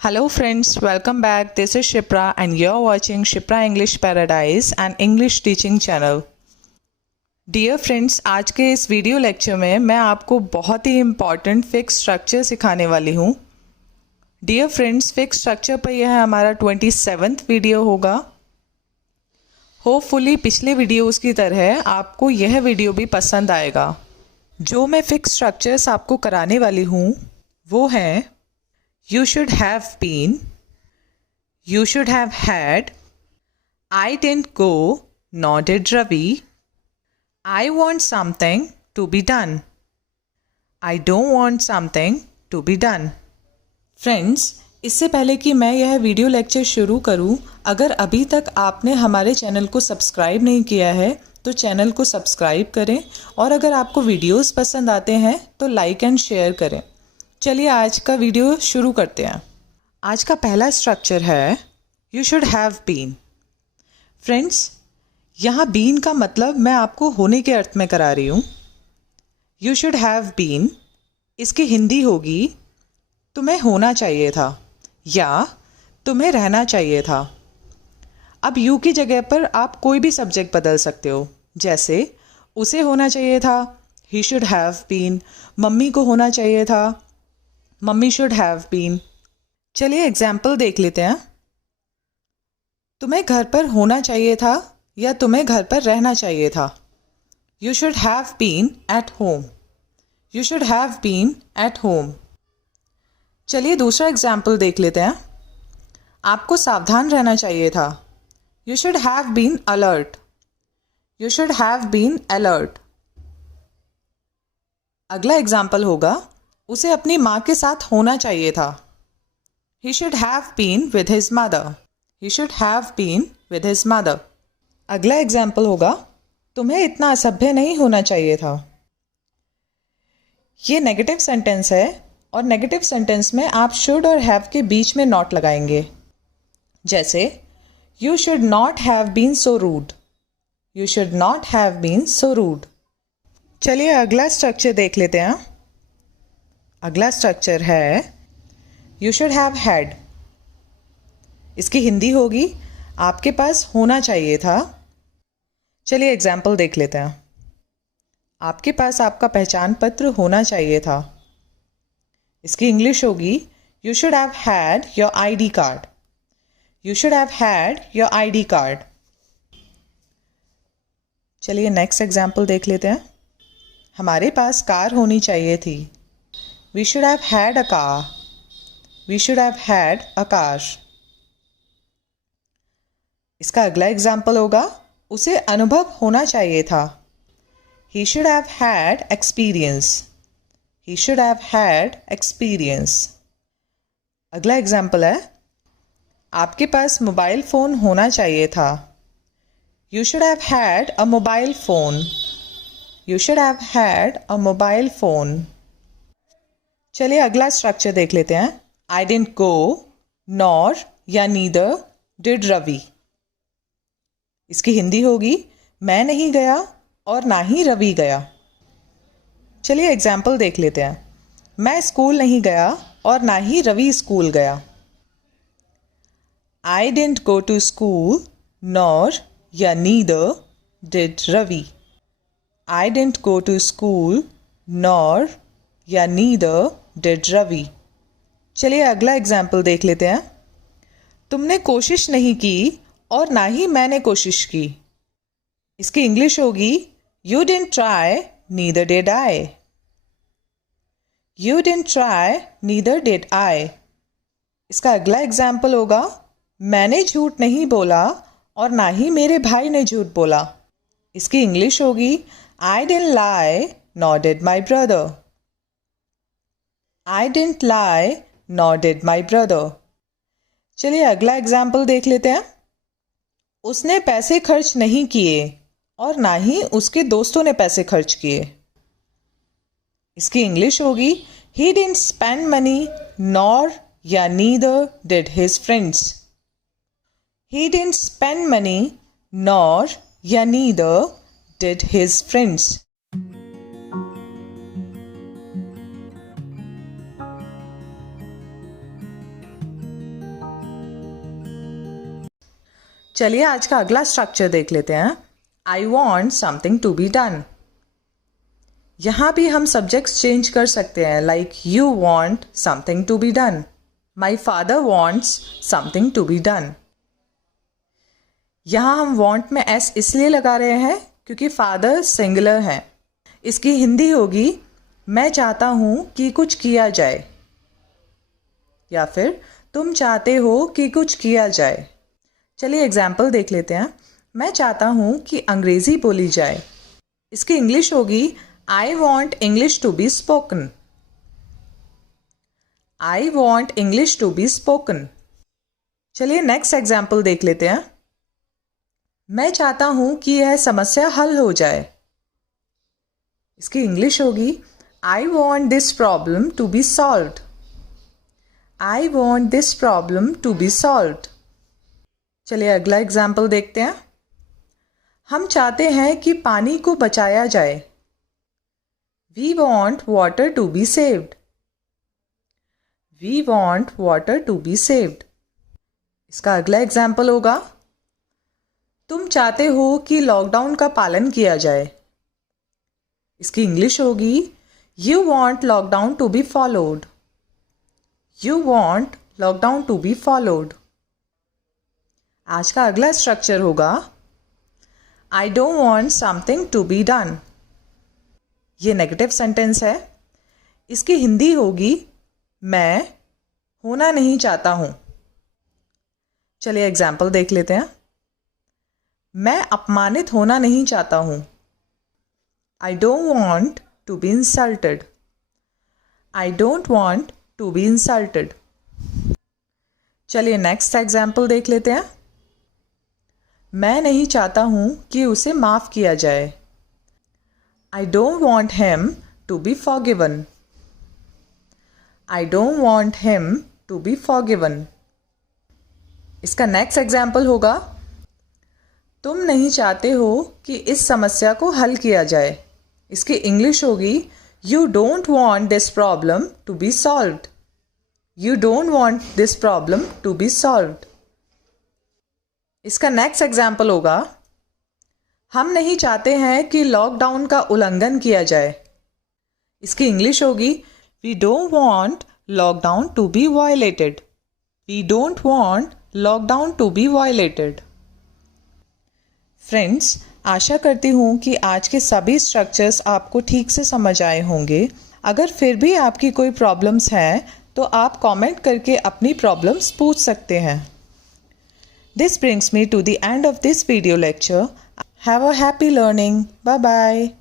Hello friends, welcome back. This is Shipra and you're watching Shipra English Paradise, an English teaching channel. Dear friends, आज के इस video lecture में मैं आपको बहुत ही इम्पॉर्टेंट फिक्स स्ट्रक्चर सिखाने वाली हूँ. डियर फ्रेंड्स, फिक्स स्ट्रक्चर पर यह हमारा 27वां वीडियो होगा. होपफुली पिछले वीडियोस की तरह आपको यह वीडियो भी पसंद आएगा. जो मैं फिक्स स्ट्रक्चर्स आपको कराने वाली हूँ वो हैं You should have been, you should have had, I didn't go, nor did Ravi, I want something to be done, I don't want something to be done. Friends, इससे पहले कि मैं यह वीडियो लेक्चर शुरू करूं, अगर अभी तक आपने हमारे चैनल को सब्सक्राइब नहीं किया है तो चैनल को सब्सक्राइब करें और अगर आपको वीडियोस पसंद आते हैं तो लाइक एंड शेयर करें. चलिए आज का वीडियो शुरू करते हैं. आज का पहला स्ट्रक्चर है you should have been. Friends, यहाँ बीन का मतलब मैं आपको होने के अर्थ में करा रही हूँ. यू शुड हैव बीन इसकी हिंदी होगी तुम्हें होना चाहिए था या तुम्हें रहना चाहिए था. अब यू की जगह पर आप कोई भी सब्जेक्ट बदल सकते हो. जैसे उसे होना चाहिए था, he should have been. Mummy को होना चाहिए था, मम्मी शुड हैव बीन. चलिए एग्जाम्पल देख लेते हैं. तुम्हें घर पर होना चाहिए था या तुम्हें घर पर रहना चाहिए था. You should have been at home. You should have been at home. चलिए दूसरा एग्जाम्पल देख लेते हैं. आपको सावधान रहना चाहिए था. You should have been alert. You should have been alert. अगला एग्जाम्पल होगा उसे अपनी माँ के साथ होना चाहिए था. He should have been with his mother. He should have been with his mother. अगला एग्जाम्पल होगा तुम्हें इतना असभ्य नहीं होना चाहिए था. ये नेगेटिव सेंटेंस है और नेगेटिव सेंटेंस में आप शुड और हैव के बीच में नॉट लगाएंगे. जैसे You should not have been so rude. You should not have been so rude. चलिए अगला स्ट्रक्चर देख लेते हैं. अगला स्ट्रक्चर है यू शुड हैव हैड. इसकी हिंदी होगी आपके पास होना चाहिए था. चलिए एग्जाम्पल देख लेते हैं. आपके पास आपका पहचान पत्र होना चाहिए था. इसकी इंग्लिश होगी you should have had your ID card. You should have had your ID card. चलिए नेक्स्ट एग्जाम्पल देख लेते हैं. हमारे पास कार होनी चाहिए थी. We should have had a car. We should have had a car. इसका अगला एग्जाम्पल होगा उसे अनुभव होना चाहिए था. He should have had experience. He should have had experience. अगला एग्जाम्पल है आपके पास मोबाइल फ़ोन होना चाहिए था. You should have had a mobile phone. You should have had a mobile phone. चलिए अगला स्ट्रक्चर देख लेते हैं. आई डिडंट गो, नॉर या नीदर डिड रवि. इसकी हिंदी होगी मैं नहीं गया और ना ही रवि गया. चलिए एग्जाम्पल देख लेते हैं. मैं स्कूल नहीं गया और ना ही रवि स्कूल गया. I didn't go to school, nor या neither did Ravi. I didn't go to school, nor या नीदर डिड रवि. चलिए अगला एग्जाम्पल देख लेते हैं. तुमने कोशिश नहीं की और ना ही मैंने कोशिश की. इसकी इंग्लिश होगी you didn't try, neither did I. You didn't try, neither did I. इसका अगला एग्जाम्पल होगा मैंने झूठ नहीं बोला और ना ही मेरे भाई ने झूठ बोला. इसकी इंग्लिश होगी I didn't lie, nor did my brother. I didn't lie, nor did my brother. चलिए अगला एग्जाम्पल देख लेते हैं. उसने पैसे खर्च नहीं किए और ना ही उसके दोस्तों ने पैसे खर्च किए. इसकी इंग्लिश होगी He didn't spend money, nor या neither did his friends. He didn't spend money, nor या neither did his friends. चलिए आज का अगला स्ट्रक्चर देख लेते हैं. I want something to be done. यहाँ भी हम सब्जेक्ट्स चेंज कर सकते हैं, like you want something to be done. My father wants something to be done. यहाँ हम want में s इसलिए लगा रहे हैं क्योंकि फादर सिंगुलर है. इसकी हिंदी होगी मैं चाहता हूँ कि कुछ किया जाए, या फिर तुम चाहते हो कि कुछ किया जाए. चलिए एग्जाम्पल देख लेते हैं. मैं चाहता हूँ कि अंग्रेज़ी बोली जाए. इसकी इंग्लिश होगी I want English to be spoken. I want English to be spoken. चलिए नेक्स्ट एग्जाम्पल देख लेते हैं. मैं चाहता हूँ कि यह समस्या हल हो जाए. इसकी इंग्लिश होगी I want this problem to be solved. I want this problem to be solved. चलिए अगला एग्जाम्पल देखते हैं. हम चाहते हैं कि पानी को बचाया जाए. We want water to be saved. We want water to be saved. इसका अगला एग्जाम्पल होगा तुम चाहते हो कि लॉकडाउन का पालन किया जाए. इसकी इंग्लिश होगी you want lockdown to be followed. You want lockdown to be followed. आज का अगला स्ट्रक्चर होगा I don't want something to be done. ये नेगेटिव सेंटेंस है. इसकी हिंदी होगी मैं होना नहीं चाहता हूँ. चलिए एग्जाम्पल देख लेते हैं. मैं अपमानित होना नहीं चाहता हूँ. I don't want to be insulted. I don't want to be insulted. चलिए नेक्स्ट एग्जाम्पल देख लेते हैं. मैं नहीं चाहता हूँ कि उसे माफ़ किया जाए. I don't want him to be forgiven. I don't want him to be forgiven. इसका नेक्स्ट एग्जाम्पल होगा तुम नहीं चाहते हो कि इस समस्या को हल किया जाए. इसकी इंग्लिश होगी you don't want this problem to be solved. You don't want this problem to be solved. इसका नेक्स्ट एग्जाम्पल होगा हम नहीं चाहते हैं कि लॉकडाउन का उल्लंघन किया जाए. इसकी इंग्लिश होगी we don't want lockdown to be violated. We don't want lockdown to be violated. Friends, आशा करती हूँ कि आज के सभी स्ट्रक्चर्स आपको ठीक से समझ आए होंगे. अगर फिर भी आपकी कोई प्रॉब्लम्स हैं तो आप कमेंट करके अपनी प्रॉब्लम्स पूछ सकते हैं. This brings me to the end of this video lecture. Have a happy learning. Bye bye.